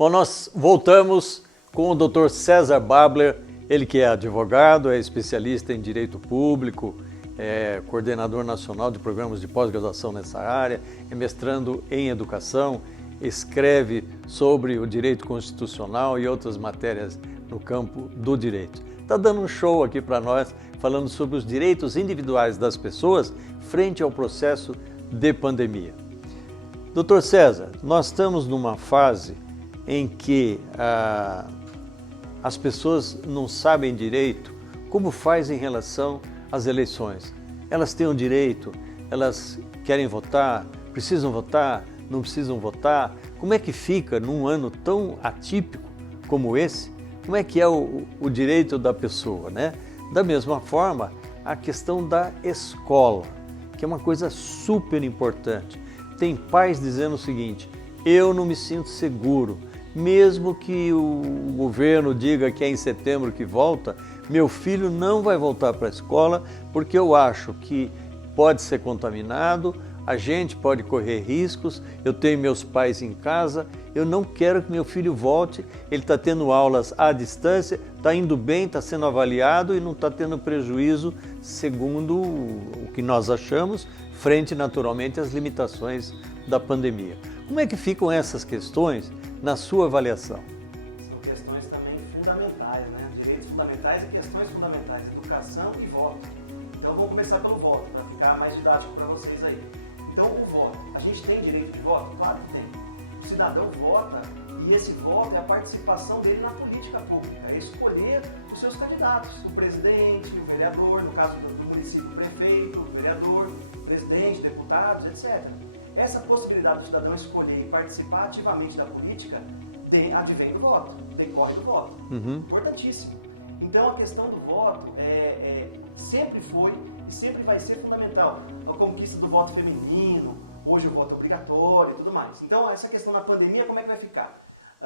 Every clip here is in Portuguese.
Bom, nós voltamos com o Dr. César Babler, ele que é advogado, é especialista em direito público, é coordenador nacional de programas de pós-graduação nessa área, é mestrando em educação, escreve sobre o direito constitucional e outras matérias no campo do direito. Está dando um show aqui para nós, falando sobre os direitos individuais das pessoas frente ao processo de pandemia. Dr. César, nós estamos numa fase em que as pessoas não sabem direito como faz em relação às eleições. Elas têm o direito, elas querem votar, precisam votar, não precisam votar. Como é que fica num ano tão atípico como esse? Como é que é o direito da pessoa, né? Da mesma forma, a questão da escola, que é uma coisa super importante. Tem pais dizendo o seguinte: eu não me sinto seguro, mesmo que o governo diga que é em setembro que volta, meu filho não vai voltar para a escola porque eu acho que pode ser contaminado, a gente pode correr riscos, eu tenho meus pais em casa, eu não quero que meu filho volte, ele está tendo aulas à distância, está indo bem, está sendo avaliado e não está tendo prejuízo, segundo o que nós achamos, frente naturalmente às limitações da pandemia. Como é que ficam essas questões na sua avaliação? São questões também fundamentais, né? Direitos fundamentais e questões fundamentais, educação e voto. Então vamos começar pelo voto, para ficar mais didático para vocês aí. Então o voto, a gente tem direito de voto? Claro que tem. O cidadão vota e esse voto é a participação dele na política pública, é escolher os seus candidatos, o presidente, o vereador, no caso do município, o prefeito, o vereador, o presidente, deputados, etc. Essa possibilidade do cidadão escolher e participar ativamente da política advém do voto, decorre do voto. Importantíssimo. Então a questão do voto sempre foi e sempre vai ser fundamental. A conquista do voto feminino, hoje o voto é obrigatório e tudo mais. Então essa questão da pandemia, como é que vai ficar?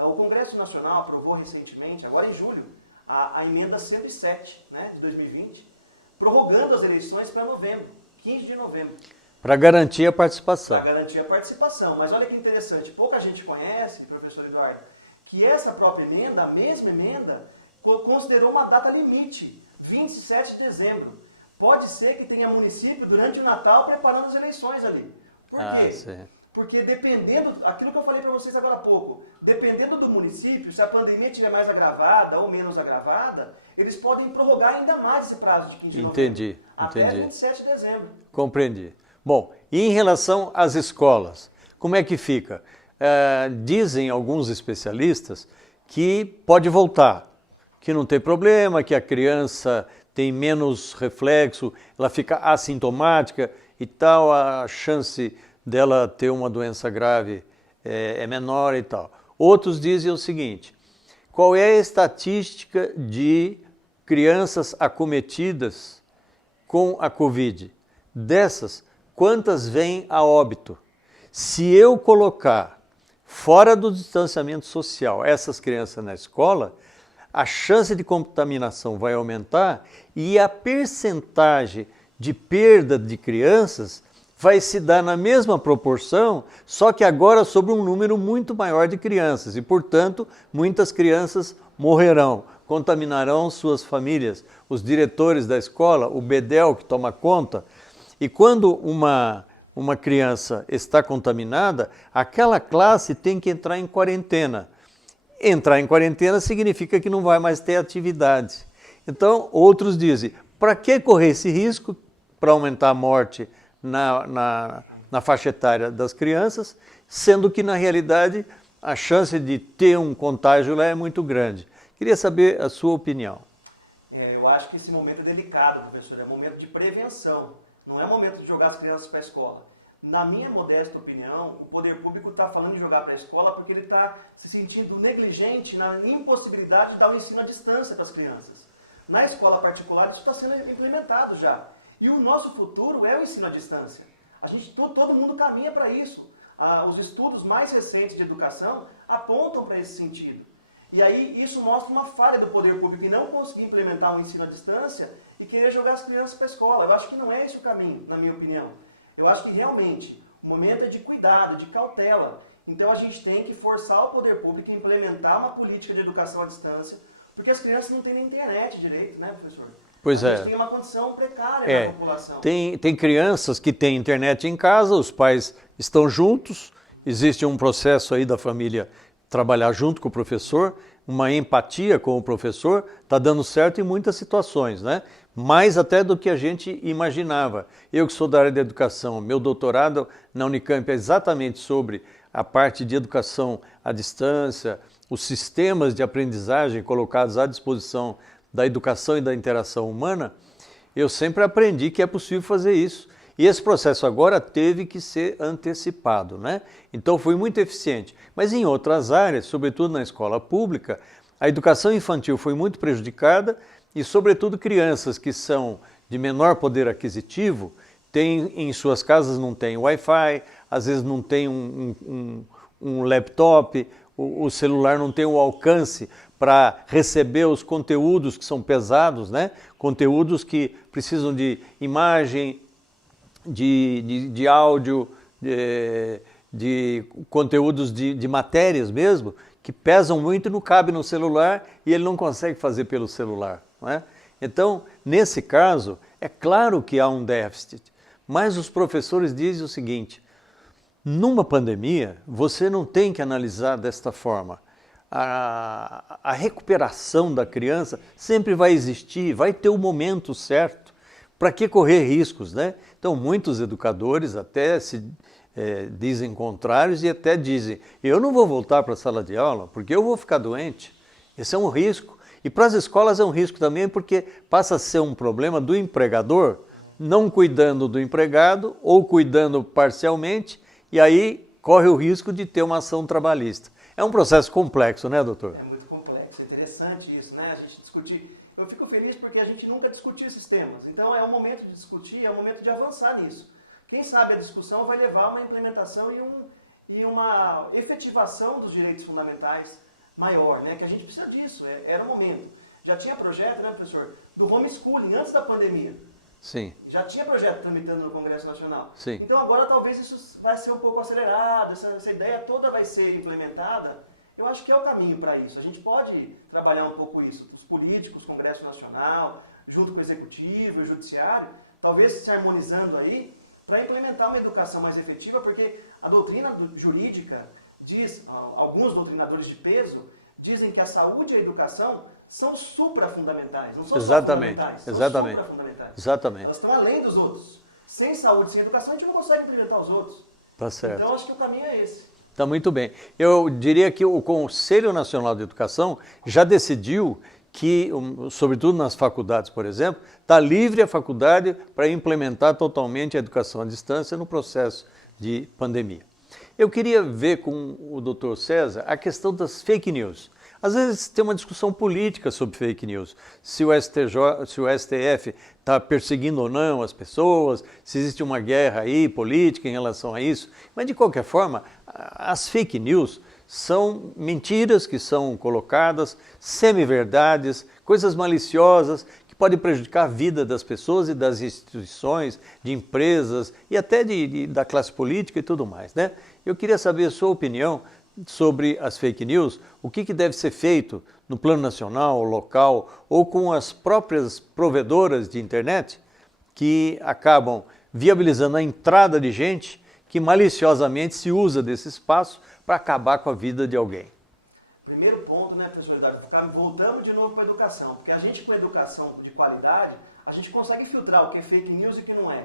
O Congresso Nacional aprovou recentemente, agora em julho, a emenda 107, né, de 2020, prorrogando as eleições para novembro, 15 de novembro. Para garantir a participação. Para garantir a participação. Mas olha que interessante, pouca gente conhece, professor Eduardo, que essa própria emenda, a mesma emenda, considerou uma data limite, 27 de dezembro. Pode ser que tenha município durante o Natal preparando as eleições ali. Por quê? Sim. Porque dependendo, aquilo que eu falei para vocês agora há pouco, dependendo do município, se a pandemia estiver mais agravada ou menos agravada, eles podem prorrogar ainda mais esse prazo de 15 de novembro. Até 27 de dezembro. Compreendi. Bom, e em relação às escolas, como é que fica? Dizem alguns especialistas que pode voltar, que não tem problema, que a criança tem menos reflexo, ela fica assintomática e tal, a chance dela ter uma doença grave é menor e tal. Outros dizem o seguinte: qual é a estatística de crianças acometidas com a Covid? Dessas, quantas vêm a óbito? Se eu colocar fora do distanciamento social essas crianças na escola, a chance de contaminação vai aumentar e a percentagem de perda de crianças vai se dar na mesma proporção, só que agora sobre um número muito maior de crianças e, portanto, muitas crianças morrerão, contaminarão suas famílias, os diretores da escola, o bedel que toma conta. E quando uma criança está contaminada, aquela classe tem que entrar em quarentena. Entrar em quarentena significa que não vai mais ter atividade. Então, outros dizem, para que correr esse risco para aumentar a morte na faixa etária das crianças, sendo que, na realidade, a chance de ter um contágio lá é muito grande. Queria saber a sua opinião. Eu acho que esse momento é delicado, professor, é momento de prevenção, não é momento de jogar as crianças para a escola. Na minha modesta opinião, o poder público está falando de jogar para a escola porque ele está se sentindo negligente na impossibilidade de dar o ensino à distância para as crianças. Na escola particular isso está sendo implementado já. E o nosso futuro é o ensino à distância. Todo mundo caminha para isso. Os estudos mais recentes de educação apontam para esse sentido. E aí isso mostra uma falha do poder público em não conseguir implementar o ensino à distância e querer jogar as crianças para a escola. Eu acho que não é esse o caminho, na minha opinião. Eu acho que realmente o momento é de cuidado, de cautela. Então a gente tem que forçar o poder público a implementar uma política de educação à distância, porque as crianças não têm nem internet direito, né, professor? Pois a é. gente tem uma condição precária da população. Tem crianças que têm internet em casa, os pais estão juntos, existe um processo aí da família trabalhar junto com o professor, uma empatia com o professor, está dando certo em muitas situações, né? Mais até do que a gente imaginava. Eu que sou da área da educação, meu doutorado na Unicamp é exatamente sobre a parte de educação à distância, os sistemas de aprendizagem colocados à disposição da educação e da interação humana. Eu sempre aprendi que é possível fazer isso. E esse processo agora teve que ser antecipado, né? Então foi muito eficiente. Mas em outras áreas, sobretudo na escola pública, a educação infantil foi muito prejudicada e, sobretudo, crianças que são de menor poder aquisitivo, em suas casas não tem Wi-Fi, às vezes não tem um laptop, o celular não tem o alcance para receber os conteúdos que são pesados, né? Conteúdos que precisam de imagem, de áudio, de conteúdos de matérias mesmo, que pesam muito e não cabe no celular e ele não consegue fazer pelo celular, não é? Então, nesse caso, é claro que há um déficit, mas os professores dizem o seguinte: numa pandemia, você não tem que analisar desta forma. A recuperação da criança sempre vai existir, vai ter o momento certo. Para que correr riscos, né? Então, muitos educadores até se dizem contrários e até dizem: eu não vou voltar para a sala de aula porque eu vou ficar doente. Esse é um risco. E para as escolas é um risco também porque passa a ser um problema do empregador não cuidando do empregado ou cuidando parcialmente, e aí corre o risco de ter uma ação trabalhista. É um processo complexo, né, doutor? É muito complexo, é interessante isso, né? A gente discutir. Eu fico feliz porque a gente nunca discutiu esses temas. Então é um momento de discutir, é um momento de avançar nisso. Quem sabe a discussão vai levar a uma implementação e uma efetivação dos direitos fundamentais maior, né? Que a gente precisa disso, era o momento. Já tinha projeto, né, professor, do homeschooling antes da pandemia. Sim. Já tinha projeto tramitando no Congresso Nacional. Sim. Então agora talvez isso vai ser um pouco acelerado, essa ideia toda vai ser implementada. Eu acho que é o caminho para isso. A gente pode trabalhar um pouco isso. Os políticos, Congresso Nacional, junto com o Executivo e o Judiciário, talvez se harmonizando aí para implementar uma educação mais efetiva, porque a doutrina jurídica diz, alguns doutrinadores de peso, dizem que a saúde e a educação são suprafundamentais, não são só fundamentais, são suprafundamentais. Exatamente. Elas estão além dos outros. Sem saúde, sem educação, a gente não consegue implementar os outros. Tá certo. Então, acho que o caminho é esse. Está muito bem. Eu diria que o Conselho Nacional de Educação já decidiu que, sobretudo nas faculdades, por exemplo, está livre a faculdade para implementar totalmente a educação à distância no processo de pandemia. Eu queria ver com o Dr. César a questão das fake news. Às vezes tem uma discussão política sobre fake news, se o STF está perseguindo ou não as pessoas, se existe uma guerra aí política em relação a isso. Mas, de qualquer forma, as fake news são mentiras que são colocadas, semi-verdades, coisas maliciosas que podem prejudicar a vida das pessoas e das instituições, de empresas e até da classe política e tudo mais, né? Eu queria saber a sua opinião sobre as fake news, o que deve ser feito no plano nacional, local ou com as próprias provedoras de internet que acabam viabilizando a entrada de gente que maliciosamente se usa desse espaço para acabar com a vida de alguém. Primeiro ponto, né, professor Eduardo, voltamos de novo para a educação, porque a gente com educação de qualidade, a gente consegue filtrar o que é fake news e o que não é.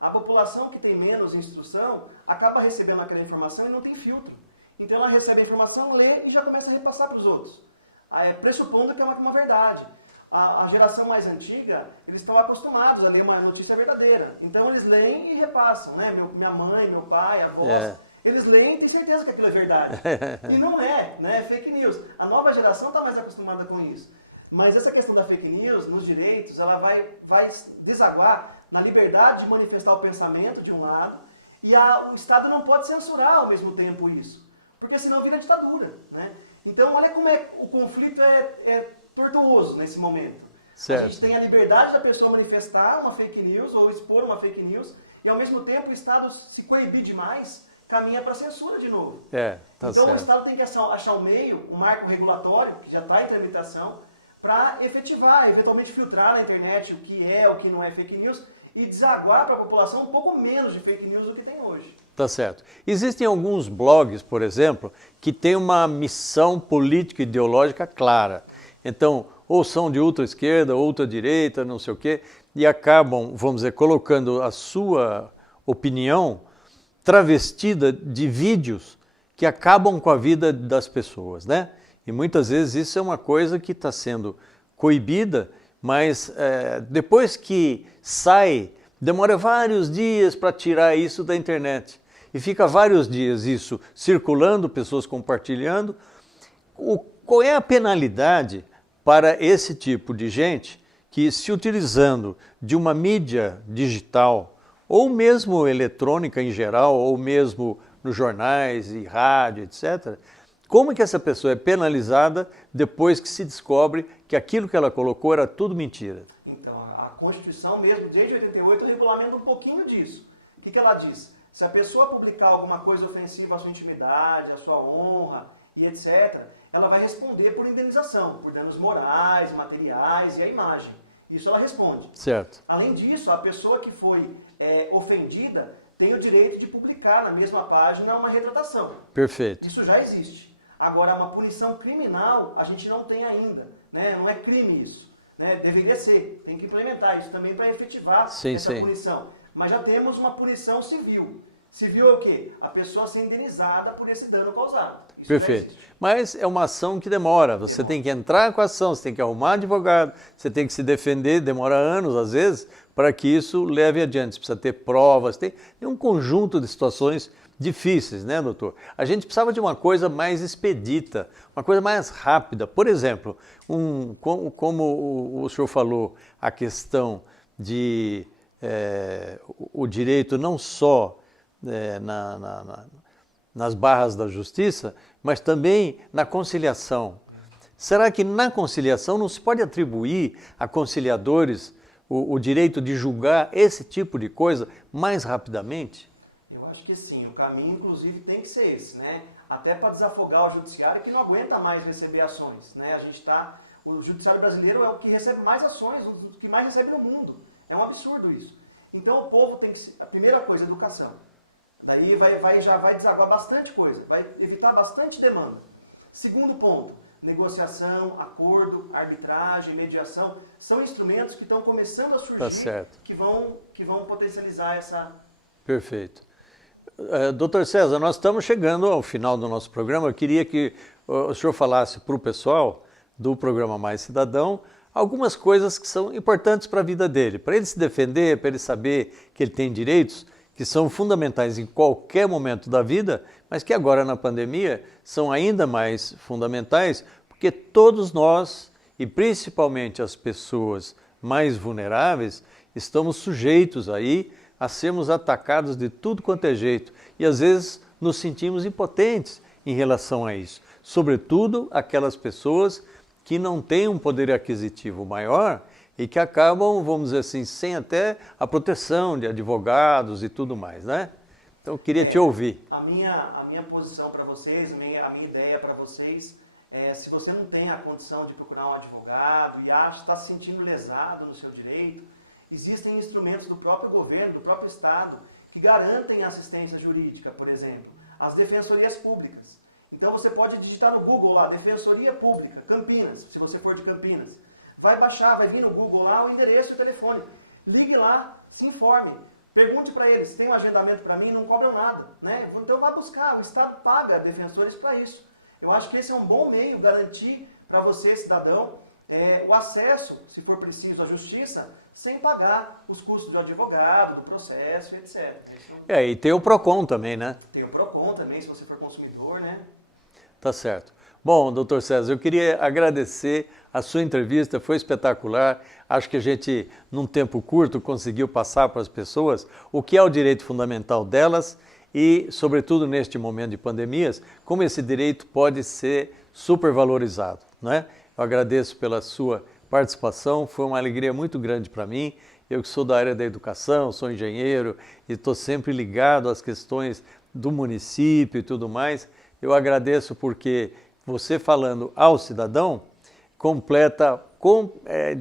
A população que tem menos instrução acaba recebendo aquela informação e não tem filtro. Então ela recebe a informação, lê e já começa a repassar para os outros, pressupondo que é uma verdade. A geração mais antiga, eles estão acostumados a ler uma notícia verdadeira. Então eles leem e repassam, né? Minha mãe, meu pai, avós, eles leem e têm certeza que aquilo é verdade. E não é, né? É fake news. A nova geração está mais acostumada com isso. Mas essa questão da fake news, nos direitos, ela vai desaguar na liberdade de manifestar o pensamento, de um lado, e o Estado não pode censurar ao mesmo tempo isso. Porque senão vira ditadura, né? Então, olha como o conflito é tortuoso nesse momento. Certo. A gente tem a liberdade da pessoa manifestar uma fake news ou expor uma fake news, e ao mesmo tempo o Estado se coibir demais caminha para a censura de novo. Então o certo. Estado tem que achar um meio, um marco regulatório, que já está em tramitação, para efetivar, eventualmente filtrar na internet o que é, o que não é fake news e desaguar para a população um pouco menos de fake news do que tem hoje. Tá certo. Existem alguns blogs, por exemplo, que têm uma missão política e ideológica clara. Então, ou são de ultra-esquerda, ultra-direita, não sei o quê, e acabam, vamos dizer, colocando a sua opinião travestida de vídeos que acabam com a vida das pessoas, né? E muitas vezes isso é uma coisa que está sendo coibida, mas depois que sai, demora vários dias para tirar isso da internet. E fica vários dias isso circulando, pessoas compartilhando. Qual é a penalidade para esse tipo de gente que, se utilizando de uma mídia digital, ou mesmo eletrônica em geral, ou mesmo nos jornais e rádio, etc., como é que essa pessoa é penalizada depois que se descobre que aquilo que ela colocou era tudo mentira? Então, a Constituição mesmo, desde 88, regulamenta um pouquinho disso. O que ela diz? Se a pessoa publicar alguma coisa ofensiva à sua intimidade, à sua honra e etc., ela vai responder por indenização, por danos morais, materiais e a imagem. Isso ela responde. Certo. Além disso, a pessoa que foi ofendida tem o direito de publicar na mesma página uma retratação. Perfeito. Isso já existe. Agora, uma punição criminal a gente não tem ainda, né? Não é crime isso, né? Deveria ser, tem que implementar isso também para efetivar essa punição. Mas já temos uma punição civil. Civil é o quê? A pessoa ser indenizada por esse dano causado. Isso perfeito. Mas é uma ação que demora. Você tem que entrar com a ação, você tem que arrumar advogado, você tem que se defender, demora anos às vezes, para que isso leve adiante. Você precisa ter provas, tem um conjunto de situações difíceis, né, doutor? A gente precisava de uma coisa mais expedita, uma coisa mais rápida. Por exemplo, como o senhor falou, a questão de o direito não só nas barras da justiça, mas também na conciliação. Será que na conciliação não se pode atribuir a conciliadores o direito de julgar esse tipo de coisa mais rapidamente? Eu acho que sim. O caminho, inclusive, tem que ser esse, né? Até para desafogar o judiciário que não aguenta mais receber ações, né? O judiciário brasileiro é o que recebe mais ações, o que mais recebe no mundo. É um absurdo isso. Então o povo tem que... A primeira coisa, educação. Daí já vai desaguar bastante coisa, vai evitar bastante demanda. Segundo ponto, negociação, acordo, arbitragem, mediação, são instrumentos que estão começando a surgir, tá certo, que vão potencializar essa... Perfeito. Doutor César, nós estamos chegando ao final do nosso programa. Eu queria que o senhor falasse para o pessoal do programa Mais Cidadão algumas coisas que são importantes para a vida dele, para ele se defender, para ele saber que ele tem direitos que são fundamentais em qualquer momento da vida, mas que agora na pandemia são ainda mais fundamentais, porque todos nós, e principalmente as pessoas mais vulneráveis, estamos sujeitos aí a sermos atacados de tudo quanto é jeito e às vezes nos sentimos impotentes em relação a isso. Sobretudo aquelas pessoas que não têm um poder aquisitivo maior e que acabam, vamos dizer assim, sem até a proteção de advogados e tudo mais, né? Então eu queria te ouvir. A minha posição para vocês, a minha ideia para vocês é, se você não tem a condição de procurar um advogado e está se sentindo lesado no seu direito, existem instrumentos do próprio governo, do próprio Estado, que garantem assistência jurídica, por exemplo, as defensorias públicas. Então você pode digitar no Google lá, Defensoria Pública, Campinas, se você for de Campinas. Vai baixar, vai vir no Google lá o endereço e o telefone. Ligue lá, se informe. Pergunte para eles, tem um agendamento para mim? Não cobram nada, né? Então vá buscar, o Estado paga defensores para isso. Eu acho que esse é um bom meio, garantir para você, cidadão, o acesso, se for preciso, à justiça, sem pagar os custos do advogado, do processo, etc. E tem o PROCON também, né? Tem o PROCON também, se você for consumidor, né? Tá certo. Bom, doutor César, eu queria agradecer a sua entrevista, foi espetacular. Acho que a gente, num tempo curto, conseguiu passar para as pessoas o que é o direito fundamental delas e, sobretudo neste momento de pandemias, como esse direito pode ser supervalorizado, né? Eu agradeço pela sua participação, foi uma alegria muito grande para mim Eu que sou da área da educação, sou engenheiro e estou sempre ligado às questões do município e tudo mais, eu agradeço porque você falando ao cidadão completa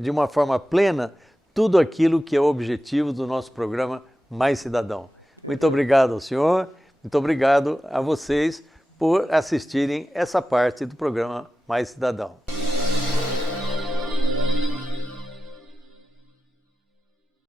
de uma forma plena tudo aquilo que é o objetivo do nosso programa Mais Cidadão. Muito obrigado ao senhor, muito obrigado a vocês por assistirem essa parte do programa Mais Cidadão.